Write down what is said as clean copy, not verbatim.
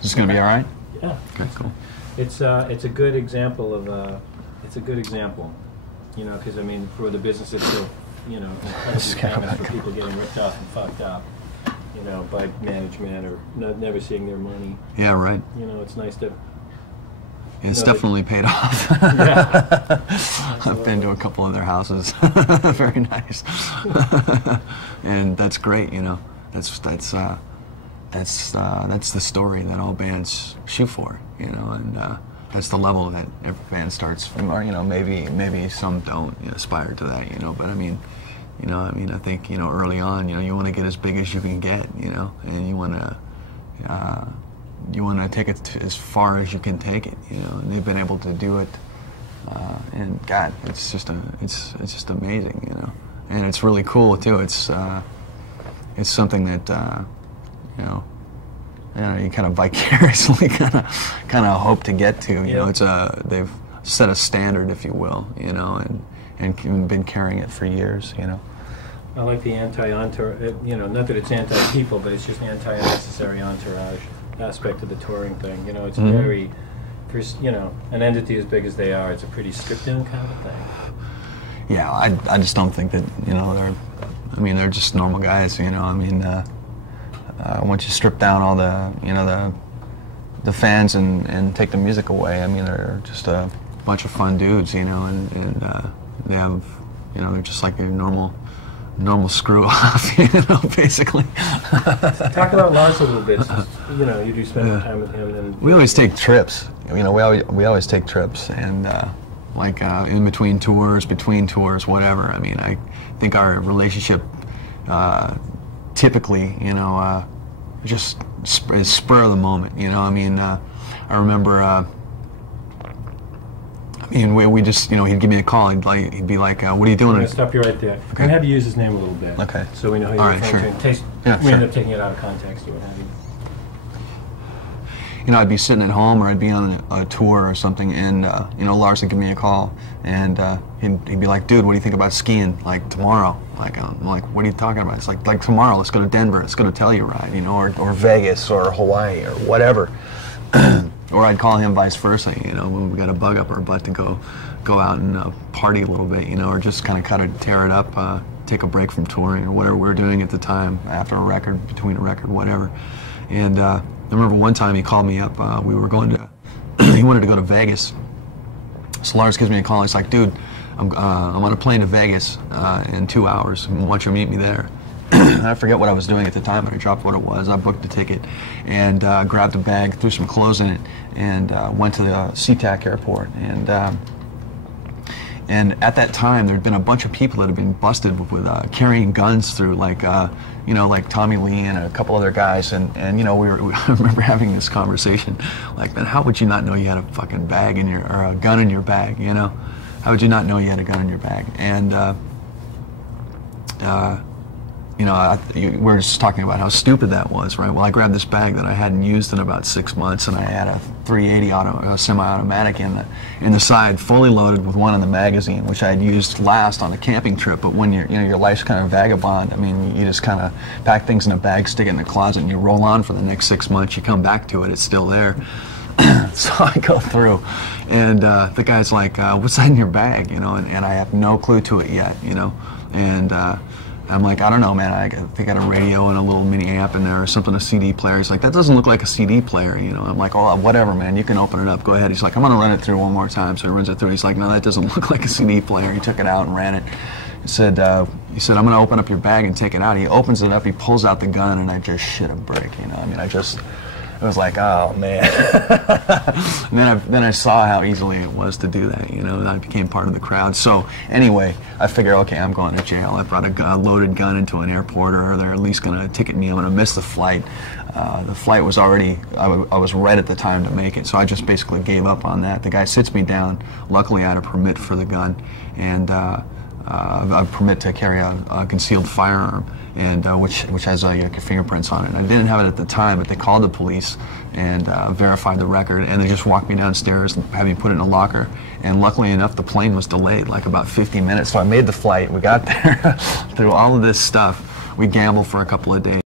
Is this going to be all right? Yeah. Okay, cool. It's a good example of it's a good example, you know, because I mean, for the business that's so, you know, incredibly famous for people getting ripped off and fucked up, you know, by management or never seeing their money. Yeah, right. You know, it's nice to. It's definitely paid off. Yeah. I've been to a couple of their houses. Very nice. And that's great, you know. That's the story that all bands shoot for, you know, and that's the level that every band starts from. Or, you know, maybe some don't, you know, aspire to that, you know. But I mean, you know, I think, you know, early on, you know, you want to get as big as you can get, you know, and you want to take it as far as you can take it, you know. And they've been able to do it, and God, it's just amazing, you know. And it's really cool too. It's something that you know, you kind of vicariously kind of hope to get to. You know, they've set a standard, if you will, you know, and been carrying it for years, you know. I like the anti-entourage, you know, not that it's anti-people, but it's just anti-unnecessary entourage aspect of the touring thing. You know, it's very, you know, an entity as big as they are, it's a pretty stripped down kind of thing. Yeah, I just don't think that, you know, they're just normal guys, you know. I mean, once you strip down all the, you know, the fans and take the music away, I mean, they're just a bunch of fun dudes, you know, and they have, you know, they're just like a normal screw off, you know, basically. Talk about Lars a little bit, since, you know, you do spend time with him. And we always take trips, you know, we always take trips, and like in between tours, whatever. I mean, I think our relationship typically, you know, just is spur of the moment, you know. I mean, I remember, we just, you know, he'd give me a call. He'd be like, "What are you doing?" I'm going to stop you right there. Okay. I'm going to have you use his name a little bit. Okay. So we know who you're referring to. We end up taking it out of context or what have you. You know, I'd be sitting at home or I'd be on a tour or something, and you know, Lars would give me a call, and he'd be like, "Dude, what do you think about skiing? Like tomorrow?" Like, I'm like, "What are you talking about?" It's like tomorrow. Let's go to Denver. Let's go to Telluride, you know, or Vegas or Hawaii or whatever. Or I'd call him vice versa, you know, when we got a bug up our butt to go out and party a little bit, you know, or just kind of tear it up, take a break from touring or whatever we were doing at the time, after a record, between a record, whatever. And I remember one time he called me up. We were going to, he wanted to go to Vegas. So Lars gives me a call. He's like, "Dude, I'm on a plane to Vegas in 2 hours. I want you to meet me there." I forget what I was doing at the time, but I dropped what it was. I booked the ticket and grabbed a bag, threw some clothes in it, and went to the SeaTac airport. And at that time, there had been a bunch of people that had been busted with carrying guns through, like, you know, like Tommy Lee and a couple other guys. And you know, I remember having this conversation, like, man, how would you not know you had a fucking bag in your, or a gun in your bag, you know? How would you not know you had a gun in your bag? And, you know, we were just talking about how stupid that was, right? Well, I grabbed this bag that I hadn't used in about 6 months, and I had a .380 semi-automatic in the side, fully loaded with one in the magazine, which I had used last on a camping trip. But when your life's kind of vagabond, I mean, you just kind of pack things in a bag, stick it in the closet, and you roll on for the next 6 months. You come back to it, it's still there. So I go through, and the guy's like, "What's that in your bag?" You know, and I have no clue to it yet, you know, and. I'm like, "I don't know, man. I think I got a radio and a little mini amp in there or something, a CD player." He's like, "That doesn't look like a CD player, you know." I'm like, "Oh, whatever, man. You can open it up. Go ahead." He's like, "I'm going to run it through one more time." So he runs it through. He's like, "No, that doesn't look like a CD player." He took it out and ran it. He said, "I'm going to open up your bag and take it out." He opens it up. He pulls out the gun, and I just shit a brick, you know. I mean, it was like, oh, man. And then I saw how easily it was to do that, you know, and I became part of the crowd. So anyway, I figured, okay, I'm going to jail. I brought a loaded gun into an airport, or they're at least going to ticket me. I'm going to miss the flight. The flight was already, I was right at the time to make it, so I just basically gave up on that. The guy sits me down. Luckily, I had a permit for the gun, and a permit to carry a concealed firearm, and which has your fingerprints on it. And I didn't have it at the time, but they called the police and verified the record, and they just walked me downstairs and had me put it in a locker. And luckily enough, the plane was delayed like about 50 minutes, so I made the flight. We got there through all of this stuff. We gambled for a couple of days.